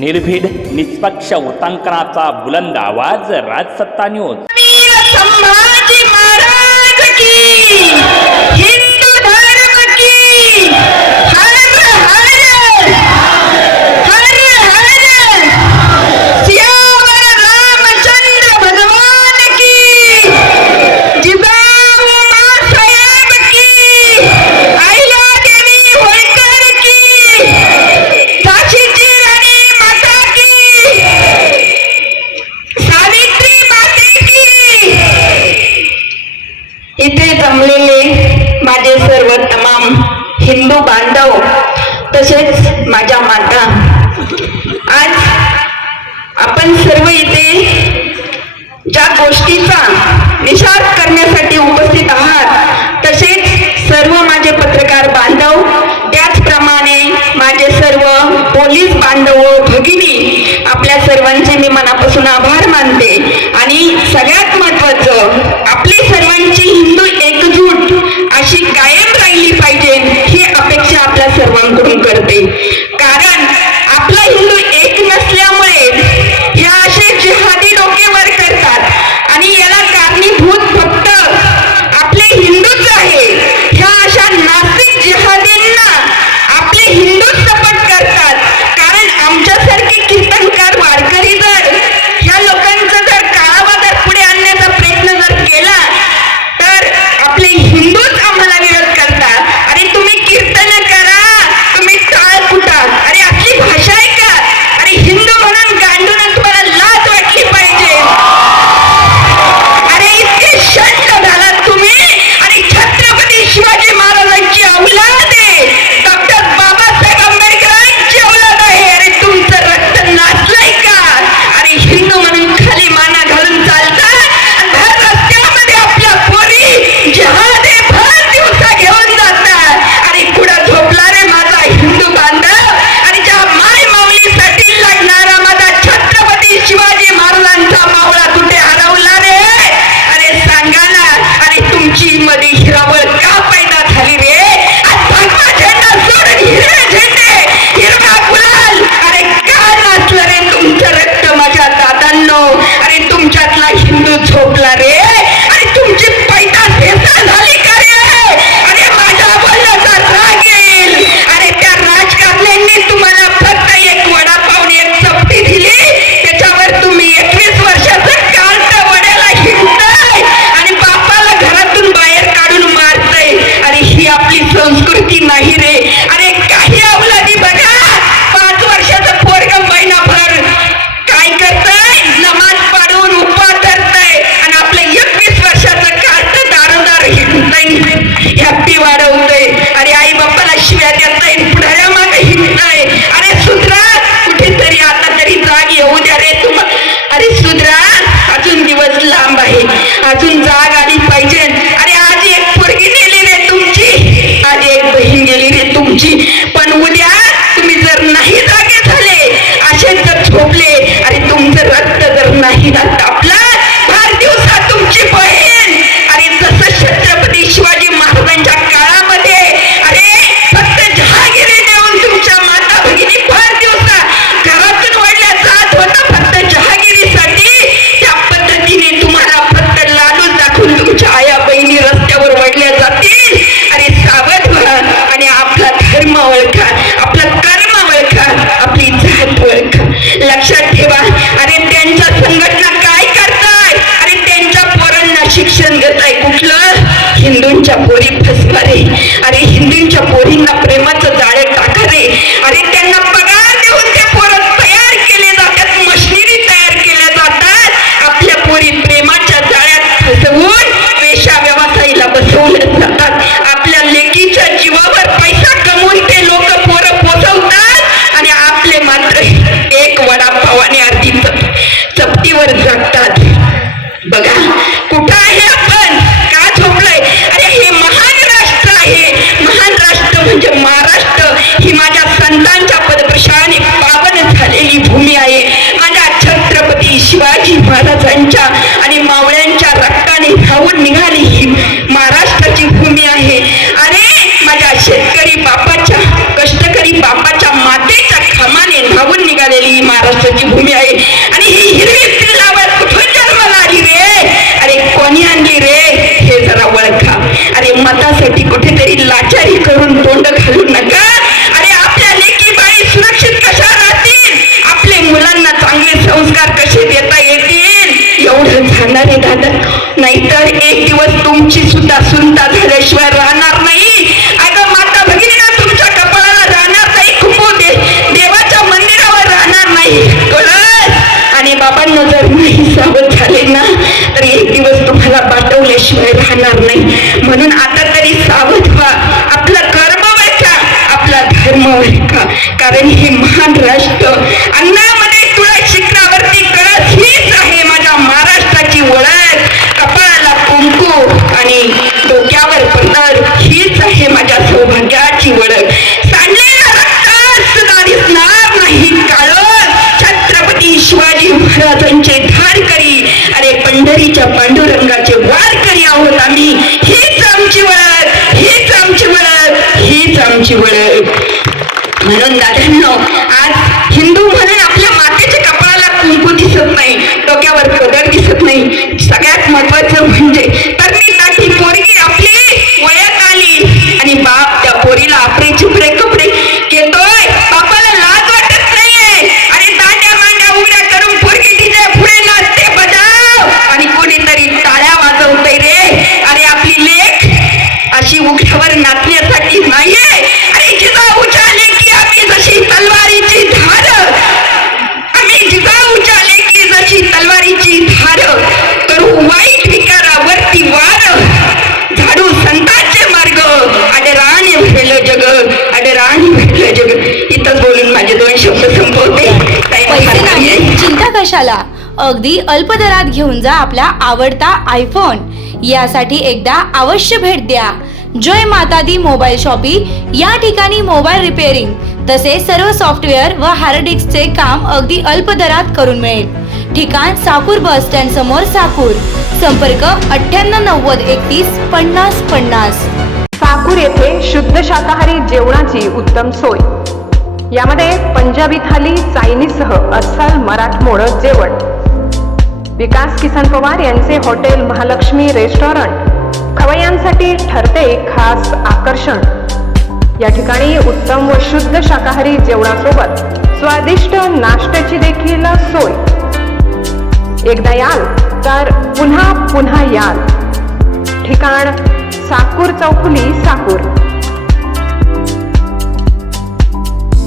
निर्भीड निष्पक्ष वृत्तांकनाचा बुलंद आवाज राजसत्ता न्यूज हिंदू बांधव तसेच माझ्या माता. आज आपण सर्व इथे ज्या गोष्टीचा निषाद करण्यासाठी उपस्थित आहात तसेच सर्व माझे पत्रकार बांधव त्याचप्रमाणे माझे सर्व पोलीस बांधव भगिनी आपल्या सर्वांचे मी मनापासून आभार मानते. आणि सगळ्यात महत्वाचं நகிரே gente পড়ি না ही माझ्या संतांच्या पदप्रशाने पावन झालेली भूमी आहे. माझ्या छत्रपती शिवाजी महाराजांची बाबांना सावध झाले ना तर एक दिवस तुम्हाला पाठवल्याशिवाय राहणार नाही. म्हणून आता तरी सावध व्हा. आपला कर्म व्हायचा आपला धर्म व्हायचा कारण हे महान राष्ट्र अण्णा 常去为 कशाला अगदी अल्प दरात घेऊन जा आपला आवडता आयफोन यासाठी एकदा अवश्य भेट द्या. जय माता दी मोबाईल शॉपी. या ठिकाणी मोबाईल रिपेअरिंग तसेच सर्व सॉफ्टवेअर व हार्ड डिस्कचे काम अगदी अल्प दरात करून मिळेल. ठिकाण साकूर बस स्टँड समोर साकूर. संपर्क अठ्ठ्याण्णव नव्वद एकतीस पन्नास पन्नास. साकूर येथे शुद्ध शाकाहारी जेवणाची उत्तम सोय. यामध्ये पंजाबी थाली चायनीजसह अस्सल मराठमोड जेवण. विकास किसन पवार यांचे हॉटेल महालक्ष्मी रेस्टॉरंट. खवय्यांसाठी ठरते खास आकर्षण. या ठिकाणी उत्तम व शुद्ध शाकाहारी जेवणासोबत स्वादिष्ट नाश्त्याची देखील सोय. एकदा याल तर पुन्हा पुन्हा याल. ठिकाण साकूर चौफुली साकूर.